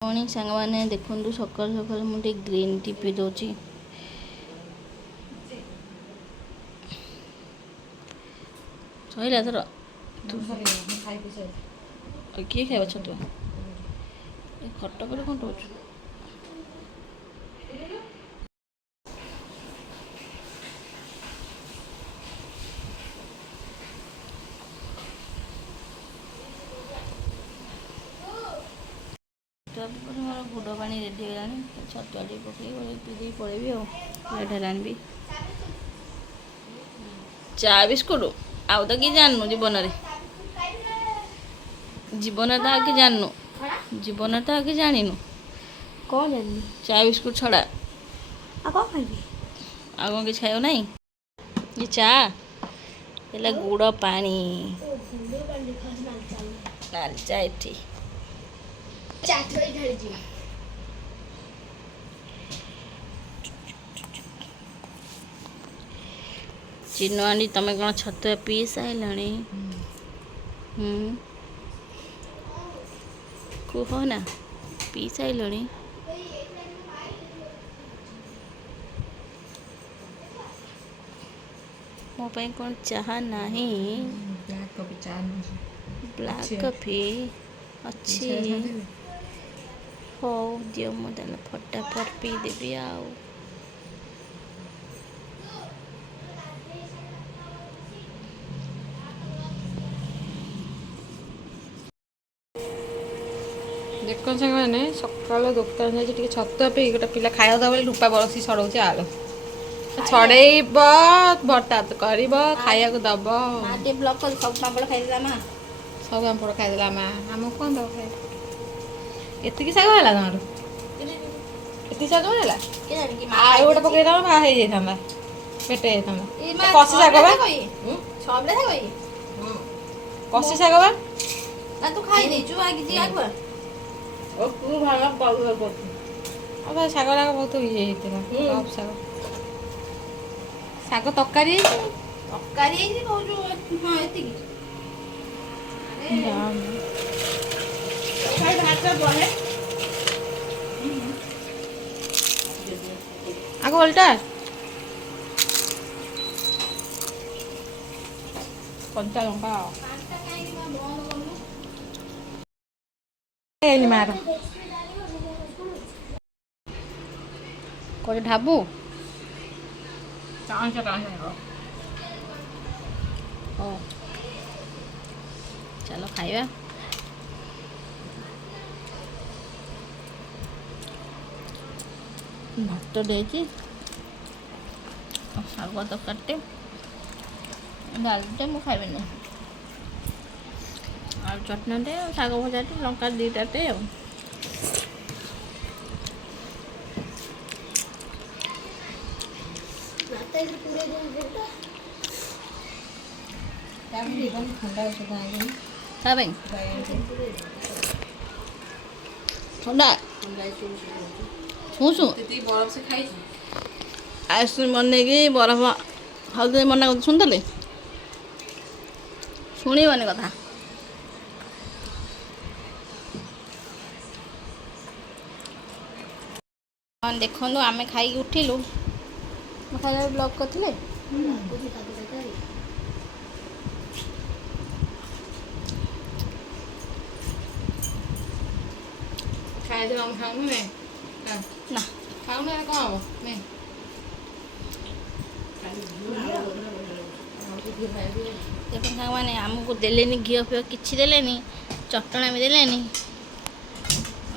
Morning सांग मैंने देखु सकाल सकाल मुझे ग्रीन टी पी दौर सहीला तोर किए खाइबा छतुआ खट पर कौन रोच मोर गुड़ पा रेडी होगा छतुआ टे पकई पी पड़ेबी आठ है चा बिस्कुट आउ तो कि जाननु जीवन जीवन तो आगे जाननु जीवन तो आगे जानिनु कौन जानी चा बिस्कुट छड़ा आ कौन खाइबी आ कौन किसी खाइब नहीं ये चा ये गुड़ पानी लाल चा एठी चिन्नु आंटी तमें कौन छतुआ पी सारे कह ना पी सारे मो पे कौन चाह नहीं ब्लैक कॉफी अच्छी हो दियो मुझे फटाफट पी देवी आउ देख मैंने सकाल दुकान जाए छतुआ पी गोटे पिला खाया बोले रूपा बरसी छड़ाऊे आलो छड़ेब भर्ता कर खाया दब सब पापड़ खाईदेला माँ आम कौन दब खाए एति शाग है तुम एति शाग है आउ गोटे पकई बाहा जाता पेटे जाता कषि शाग कषि शाग ना तू खाई दे जो आगे जी आगुआ ओ तू भाला पाउडर कर अब शाग लाग बहुत ये सब शाग शाग तरकारी तरकारी कहू हाँ एति आग उल्टा कंचा लंका मार कोई ढाबू ओ चलो खाइबा भात देची शाग तरकारीटे डालटे मुझे खाइबे ना और चटनाटे शाग भजाटे लंका दीटाटे ठंडा शुशु आइसक्रीम बनने बरफ हल्दी मना कर शुणुले शुणवानी कथा हाँ देखु आम खाई उठिलु खाई ब्लॉग करते खाए हम खाऊ ना खाऊ ना कौन हम देखो साग मैंने आमको देले घी फिओ कि देले चटना भी देले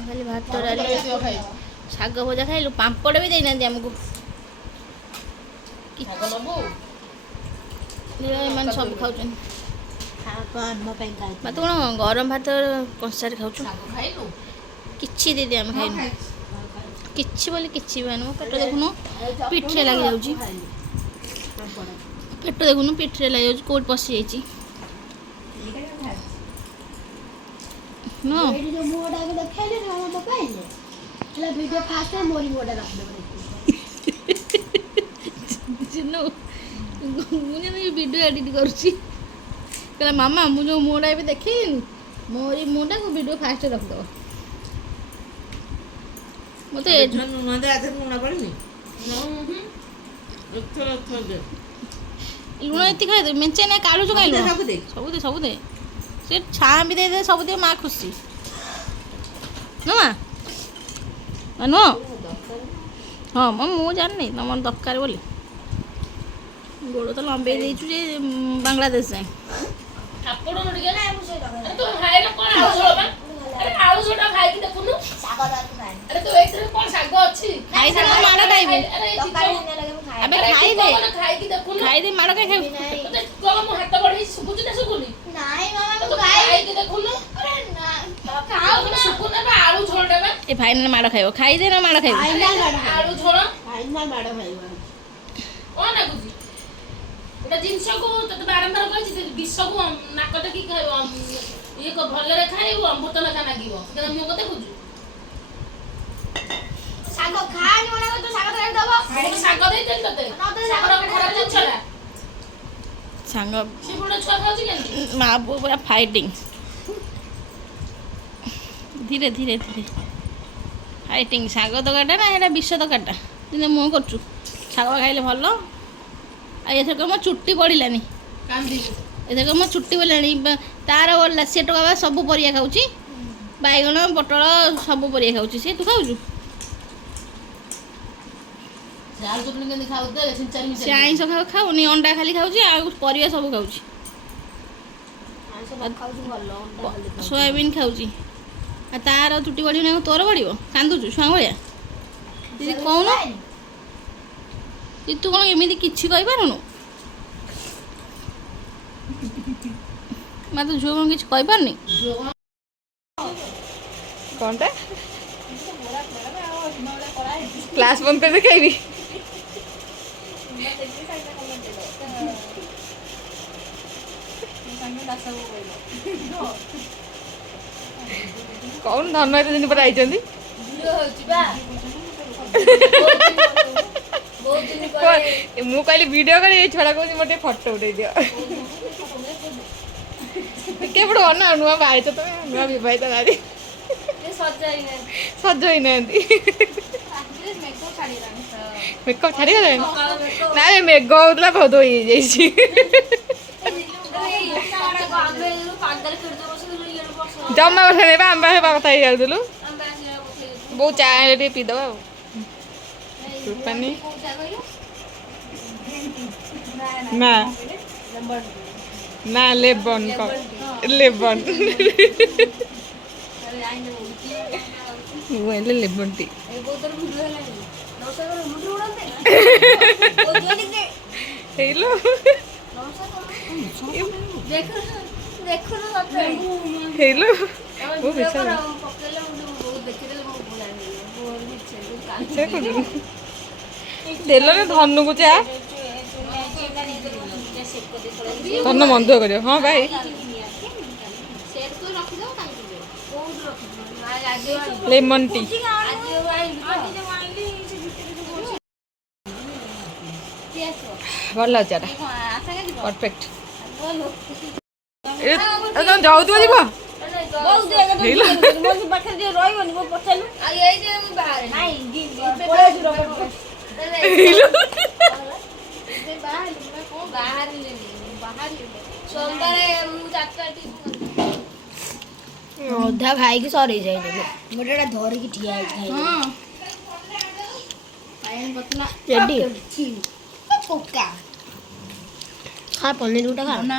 खाली भात डाली शाग भजा खाइलु पापड़ भी देना आमको मैंने सब खाऊ मत कौन गरम भात कंसार खाऊ किछि दे आम खाइनु किछि बोले किछि भी मो पेट देखुन पिठे लग जाउची पेट देखुन पिठे लग जाउची कोट पसी जाइची नो जो मोडा के देखाइले ना हम पकाइले हला वीडियो फास्ट है मोरी मोडा रख दे जिनो मुझे ये वीडियो एडिट करूची कहला मामा मुझे मोडा भी देखिन मोरी मोडा को वीडियो फास्ट रख दो ମୋତେ ଲୁଣ ଦେ ଆଧେ ଲୁଣ ପଡ଼ିନି ଲୁଣ ଏତିକି ଖାଇଦେବି ମେଞ୍ଚେ ନା କାଢୁଛୁ କାଇଁ ଲୁଣ ସବୁ ଦେ ସବୁ ଦେ ସେ ଛାଁ ବି ଦେଇଦେ ସବୁ ଦିଅ ମା ଖୁସି ନୁହଁ ମା ନୁହଁ ହଁ ମୁଁ ଜାଣିନି ତମର ଦରକାର ବୋଲି ଗୋଡ଼ ତ ଲମ୍ବେଇ ଦେଇଛୁ ଯେ ବାଂଲାଦେଶ ଯାଏଁ ଖାଇସାରିଲା ମାଡ଼ ଖାଇବୁ ଆବେ ଖାଇଦେ ମାଡ଼ କାଇଁ ଖାଇବୁ ଏ ଫାଇନାଲ ମାଡ଼ ଖାଇବ ଖାଇଦେ ନା ମାଡ଼ ଖାଇବ ଗୋଟେ ଜିନିଷକୁ ତତେ ବାରମ୍ବାର କହିଛି ବିଷକୁ ନାକ ଟେକି ଇଏ ଭଲରେ ଖାଇବୁ ଅମୃତ ଲେଖା ଲାଗିବ ମୁଁ କଥା କହୁଛୁ ଶାଗ ଖାଆନି ମନା କରୁଛୁ ଶାଗ ତରକାରୀ ଦବ ଶାଗ ଦେଇଦେଲି ତତେ ଶାଗର ଖରାପ ଜିନିଷଟା ସାଙ୍ଗ ସେ ବଡ଼ ଛୁଆ ଖାଉଛି କେମିତି ମା ପୁଅ ପୁରା ଫାଇଟିଂ ଧୀରେ ଧୀରେ ଧୀରେ ଫାଇଟିଂ ଶାଗ ତରକାରୀଟା ନା ଏଇଟା ବିଷ ତରକାରୀଟା କିନ୍ତୁ ମୁଁ କରୁଛୁ ଶାଗ ଖାଇଲେ ଭଲ ଆଉ ଏଥରକ ମୋ ଚୁଟି ପଡ଼ିଲାନି କାନ୍ଦିବୁ ଏଥରକ ମୋ ଚୁଟି ପଡ଼ିଲାଣି ତାର ଗଲା ସେ ଟଙ୍କା ସବୁ ପରିବା ଖାଉଛି ବାଇଗଣ ପୋଟଳ ସବୁ ପରିବା ଖାଉଛି ସେ ତୁ ଖାଉଛୁ ଆଳୁ ଚଟଣି କେମିତି ଖାଉଛୁ ସେ ଆଇଁଷ ଖାଉନି ଅଣ୍ଡା ଖାଲି ଖାଉଛି ଆଉ ପରିବା ସବୁ ଖାଉଛି ସୋୟାବିନ୍ ଖାଉଛି ଆଉ ତାର ଚୁଟି ପଡ଼ିବ ନା ତୋର ପଡ଼ିବ କାନ୍ଦୁଛୁ ଛୁଆ ଭଳିଆ ଦିଦି କହୁନ ତୁ କ'ଣ ଏମିତି କିଛି କହିପାରୁନୁ ମା ତୋ ଝିଅ କ'ଣ କିଛି କହିପାରୁନି କ'ଣଟା କ୍ଲାସ୍ ବନ୍ଦ କରି ଦେଖେଇବି କौन धन एत दिन पर आई मु कहली वीडियो कर छड़ा कहूँ मोटे फटो उठे दियो के बड़ अना नुआ बाहर तुम नुआ बहित नारी सज ही ना मेकअप छाड़ी गला ना मेघ होता बहुत हो जमा बस नहीं आम कथा ही जाऊलु बहुत चाय पीदब पानी ना ना Lebon Lebon Lebon T hello hello वो बेचारा देलो ने धनु को जा धनु मन दुख करियो हां भाई लेमन टी भल लाचा परफेक्ट जाऊ तू जीव ଅଧା ଖାଇକି ସରେଇ ଯାଇଥିଲେ ଗୋଟେ ଧରିକି ଠିଆ ହେଇଛି ଖା ପନିର ଗୋଟେ ଖା ନା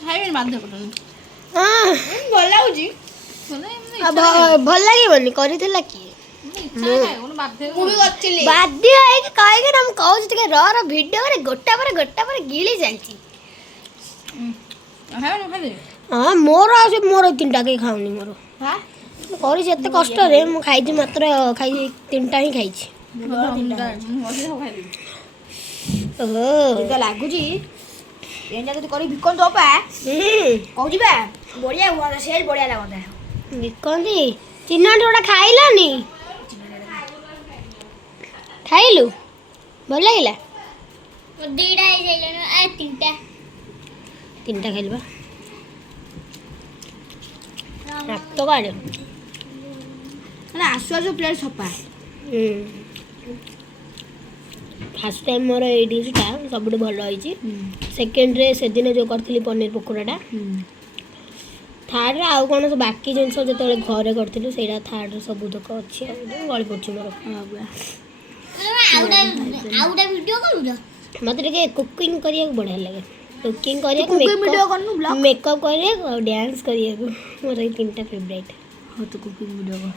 ଖାଇବେନି ବାଧ୍ୟ କରୁନି ଭଲ ଲାଗୁଛି ଭଲ ଲାଗିବନି କରିଥିଲା କିଏ ବାଧ୍ୟ ହେଇକି କହିକି ନା ମୁଁ କହୁଛି ଟିକେ ର ଭିଡ଼ିଓ করে ଗୋଟା ପରେ ଗିଳି ଚାଲିଛି ହଁ ମୋର ଆଉ ସେ ମୋର ତିନିଟା କେହି ଖାଉନି ମୋର ମୁଁ କରିଛି ଏତେ କଷ୍ଟରେ ମୁଁ ଖାଇଛି ମାତ୍ର ଖାଇଛି ତିନିଟା ହିଁ ଖାଇଛି ଓହୋ ଲାଗୁଛି ଏଇଟା ଯଦି କରି ବିକନ୍ତି ଅପା କହୁଛି ବା ବଢ଼ିଆ ହୁଅନ୍ତା ସେ ବଢ଼ିଆ ଲାଗନ୍ତା ବିକନ୍ତି ଚିହ୍ନଟି ଗୋଟେ ଖାଇଲନି ଖାଇଲୁ ଭଲ ଲାଗିଲା ଦିଟା ହେଇଯାଇଲା ତିନିଟା ଖାଇଲୁ ବା ହାତ କାଢ଼ ମାନେ ଆସୁ ଆସୁ ପ୍ଲେଟ୍ ସଫା। ଫାର୍ଷ୍ଟ ଟାଇମ୍ ମୋର ଏଇ ଡିଶ୍ଟା ସବୁଠୁ ଭଲ ହେଇଛି। ସେକେଣ୍ଡରେ ସେଦିନ ଯେଉଁ କରିଥିଲି ପନିର ପକୋଡ଼ାଟା। ଥାର୍ଡ଼ରେ ଆଉ କ'ଣ ସବୁ ବାକି ଜିନିଷ ଯେତେବେଳେ ଘରେ କରିଥିଲୁ ସେଇଟା ଥାର୍ଡ଼ରେ ସବୁ ତକ ଅଛି ଆଉ ଗଳି ପଡ଼ୁଛି ମୋର। ମୋତେ ଟିକେ କୁକିଂ କରିବାକୁ ବଢ଼ିଆ ଲାଗେ। କୁକିଂ କରିବାକୁ ଭିଡ଼ିଓ କରୁନୁ ବ୍ଲଗ୍। ମେକଅପ୍ କରିବାକୁ ଆଉ ଡ୍ୟାନ୍ସ କରିବାକୁ ମୋର ଏଇ ତିନିଟା ଫେଭରାଇଟ୍। ହଉ ତୁ କୁକିଂ ଭିଡ଼ିଓ କର।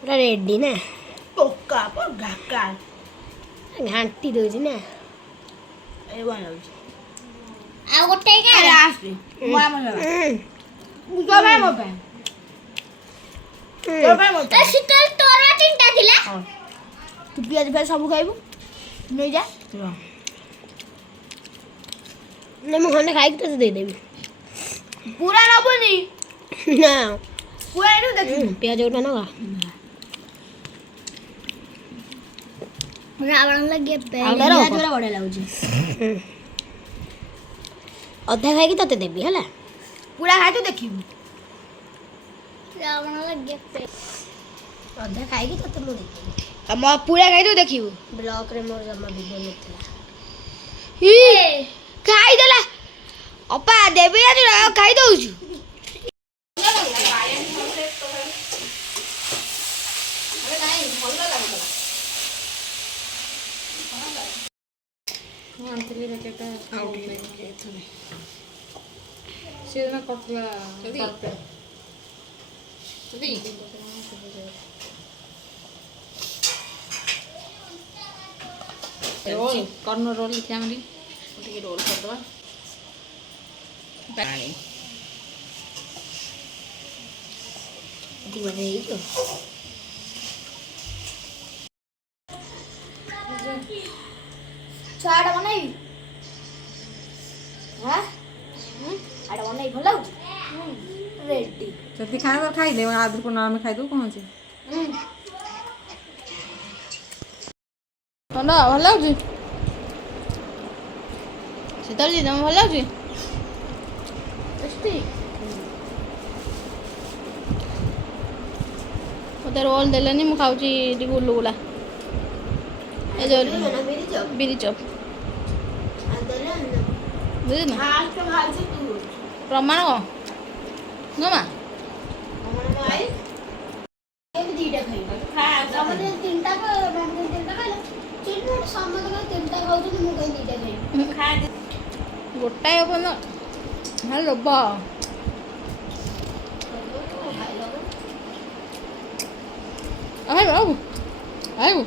ପୁରା ରେଡ଼ି ନା ଟୋକା ଘାକା ଘାଣ୍ଟି ଦେଉଛି ନା। ଏ ଭଲ ଲାଗୁଛି। ଆଉ ଗୋଟେ ଆରେ ଆସେ ମୋ ଆମ ତୋ ପାଇଁ ମୋ ପାଇଁ ତୋ ପାଇଁ ମୋ ପାଇଁ। ତୋର ତିନିଟା ଥିଲା। ତୁ ପିଆଜ ଫିଆଜ ସବୁ ଖାଇବୁ ନେଇଯା। ନା ମୁଁ ଖଣ୍ଡେ ଖାଇକି ତୋତେ ଦେଇଦେବି। ପୁରା ନବୁନି ନା ପୁରା ଏଠୁ ଦେଖିବୁ। ପିଆଜ ଗୋଟା ନବା। ବଢିଆ ଲାଗୁଛି। ଅଧା ଖାଇକି ତତେ ଦେବି ହେଲା। ପୁରା ଖାଇଛୁ ଦେଖିବୁ। ଅଧା ଖାଇକି ତତେ ମୁଁ ଦେବି। ପୁରା ଖାଇଛୁ ଦେଖିବୁ। ବ୍ଲକରେ ମୋର ଜମା ଭିଡ଼ିଓ ନଥିଲା। ଖାଇଦେଲା ଅପା ଦେବି ନା ତୁ ଖାଇ ଦଉଛୁ। ସେଦିନ କରିଥିଲା ରୋଲ କର୍ଣ୍ଣର ରୋଲ ଦେଖିବା ଆମେ ଟିକେ ରୋଲ କରିଦେବା। ପାଣି ଛୁଆଟା ବନେଇବି ଆଟା ବନେଇବି ଭଲ ଲାଗୁଛି ରେଡି। ଯଦି ଖାଇବ ଖାଇଦେ ଆଦରୁ ପୁନଃ ଆମେ ଖାଇଦେବୁ କ'ଣ ଅଛି। ଭଲ ଲାଗୁଛି ଶୀତଳ ଦି ତମ ଭଲ ଲାଗୁଛି? ମୋତେ ରୋଲ୍ ଦେଲେନି ମୁଁ ଖାଉଛି ଏଠି ଗୁଲୁଗୁଲା। ଏ ଯେଉଁ ବିରି ଚପ୍ ବୁଝିଲ ନା ପ୍ରମାଣ କ'ଣ ନୁହଁ ମା? ଦିଟା ଖାଇବି ତିନିଟା ସମସ୍ତେ ତିନିଟା ଖାଉଛନ୍ତି ମୁଁ କहीं ଦିଟା ଖାଇବି। ଗୋଟାଏ ହବ ନା ହ୍ୟାଲୋ ଲୋବ। ଖାଇବୁ ଆଉ ଖାଇବୁ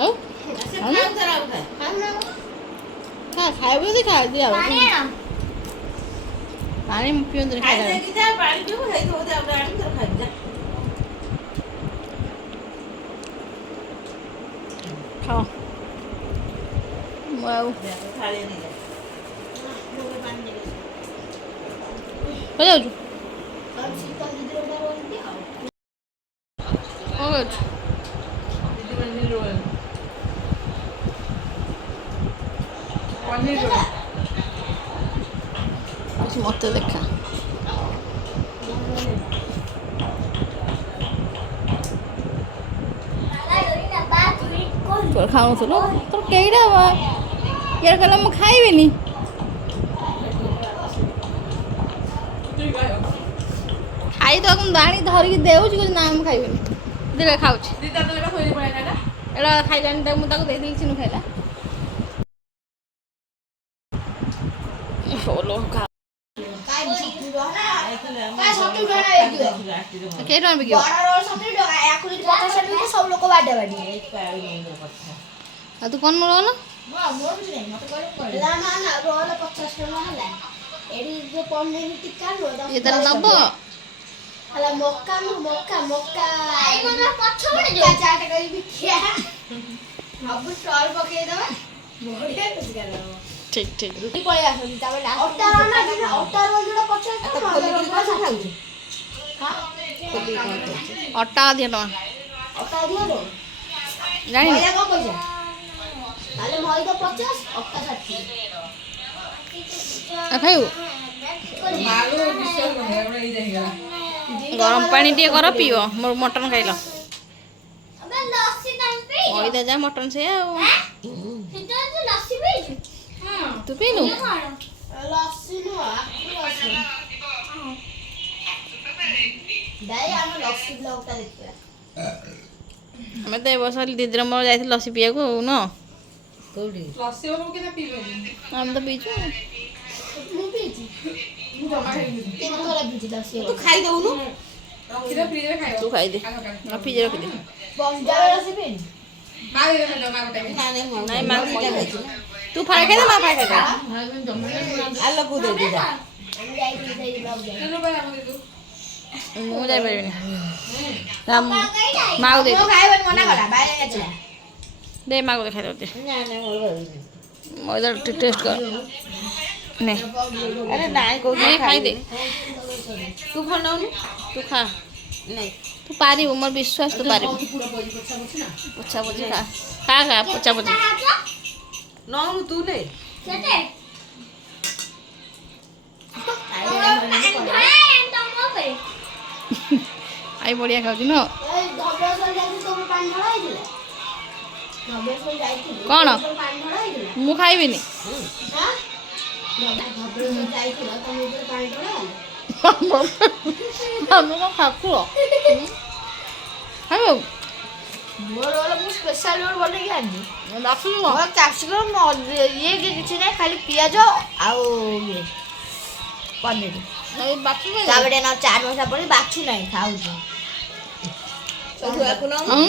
ଆଉ ଖାଇବୁ ଯଦି ଖାଇଦି ଆଉ ପାଣି ପିଅନ୍ତୁନି ଖାଇଲା ଖାଅ ଆଉ ଯାଉଛୁ ମତେ ଦେଖା ଖାଉନଥିଲୁ ତୋର କେଇଟା ଇଆଡ଼େ କହିଲା ମୁଁ ଖାଇବିନି। ଖାଇଦେବାକୁ ମୁଁ ଆଣିକି ଧରିକି ଦେଉଛି କହୁଛି ନା ମୁଁ ଖାଇବିନି। ଦିଟା ଖାଉଛି ଏଇଟା ଖାଇଲାନି ତାକୁ ମୁଁ ତାକୁ ଦେଇଦେଲି ଚିନୁ ଖାଇଲା। କେତେ ଟଙ୍କା ବିକିବ? ସବୁ ଲୋକ ବାଡେ ବାଡି ଆଉ ତୁ କ'ଣ ରୋଲ? ରୋଲ 50 ଟଙ୍କା ହେଲା। ଏଠି ଯୋଉ ପନିର ଟିକା ଇଏ ତାର ଦବ ହେଲା ମକା ଚାଟ କରିବି ସବୁ ଷ୍ଟଲ ପକେଇଦବା ବଢିଆ ରୋଜଗାର ହବ। ଠିକ୍ ଠିକ୍ ପଳେଇ ଆସନ୍ତି ତାପରେ ଅଟା ରୋଲ 50 ଟଙ୍କା ଅଟା ଅଧିକ ଟଙ୍କା ଅଟା ଦିଅ ଜାଣିନି ମଇଦା କଣ ପଇସା ତାହେଲେ ମଇଦା 50 ଅଟା 60 ଖାଇବୁ ଗରମ ପାଣି ଟିକେ କର ପିଇବ ମୋର ମଟନ ଖାଇଲ ମଇଦା ଯା ମଟନ ସେ ଆଉ ତୁ ପିଇନୁ ଆମେ ତ ଏ ବର୍ଷ ଦିଦିର ମୋର ଯାଇଥିଲୁ ଲସି ପିଇବାକୁ ଆଉ ନ ଲସି ହବ କେତେ ପିଇବେନି ଆମେ ତ ପିଇଛୁ ତୁ ଖାଇଦଉନୁ ରଖିଦେ ଫ୍ରିଜରେ ଖାଇବ ତୁ ଖାଇଦେ ନା ଫ୍ରିଜରେ ରଖିଦେ ମା ଦେଇଦେ ଖାଇଦବ ମା ଗୋଟେ ନାଇଁ ମା ତୁ ଫାଳେ ଖାଇଦେ ମା ଫାଳେ ଖାଇଦେ ଆଲୋକୁ ଦେଇଦେ ଯା ମୁଁ ଯାଇପାରିବିନି ମାକୁ ଦେ ଖାଇବନି ମନା କଲା বাইরে গেছে ଦେ ମାକୁ ଦେ ଖାଇଦବ ଦେ ମଇଦା ଟେଷ୍ଟ କର ନେ আরে নাই কই নে ଖାଇଦେ তু খানাউনি ତୁ ଖା নাই ତୁ ପାରିବୁ ମୋର ବିଶ୍ୱାସ ତୁ ପାରିବୁ ପୋଛା ପୋଛି ଖା ଖା ଖା ପୋଛା ପୋଛି ନଉନୁ ତୁ ନେ ଆଇ ବଢ଼ିଆ ଖାଉଛି ନ କ'ଣ ମୁଁ ଖାଇବିନି ଆମେ କ'ଣ ଖାକୁର ଖାଇବ ସ୍ପେଶାଲ ରୋଡ ବନେଇକି ଆଣିଛି ଡାକୁଛୁ କ'ଣ ମୋର କ୍ୟାପ୍ସିକମ୍ ଇଏ କିଛି ନାହିଁ ଖାଲି ପିଆଜ ଆଉ ଇଏ ପନିର ବାଛୁ ତାପରେ ନା ଚାଟ ମସଲା ପଡ଼ି ବାଛୁ ନାହିଁ ଖାଉଛି ହୁଁ